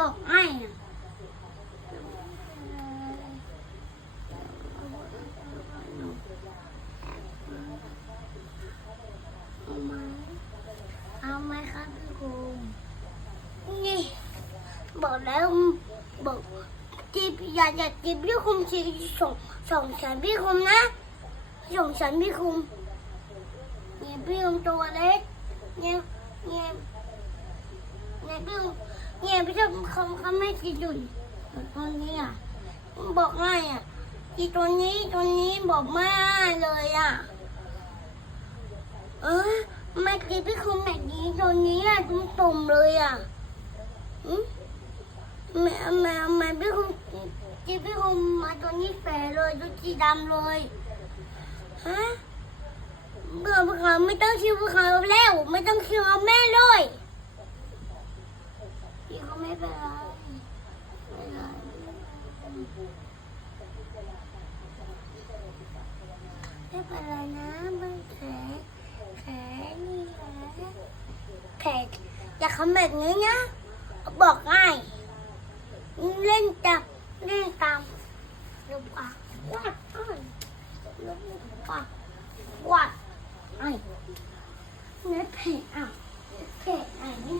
บอกให้เอาไหมเอาไหมครับพี่ครูนี่ บอกแล้วบอกจีบอยากอยากจีบพี่คุมสิส่งส่งฉันพี่คุมนะส่งฉันพี่คุมนี่พี่คุมตัวเล็กเนี่ยพี่คุม เนี่ยพี่ชอบเขาเขาไม่กินดุนตัวนี้อะบอกง่ายอะอีตัวนี้ตัวนี้บอกไม่ได้เลยอะ เออม่กินพี่คุมแบบนี้ตัวนี้อะตุ่มๆเลยอะอืมแม่แม่แม่พี่คงจีพี่คงมาตัวนี้แฝงเลยตัวสีดำเลยฮะเบื่อพวกเขาไม่ต้องชื่อพวกเขาแล้ว ไม่ต้องชื่อเอาแม่เลย ไม่เป็นไรไม่เป็นไรไม่เป็นไรนะมันแขนแขนนี่แหละแขนอย่าคำแบบนี้นะบอกง่ายเล่นจับเล่นตามลูกอะวาดอ้ายลูกอะวาดไอ้เนื้อเพจอะเพจไอ้นี่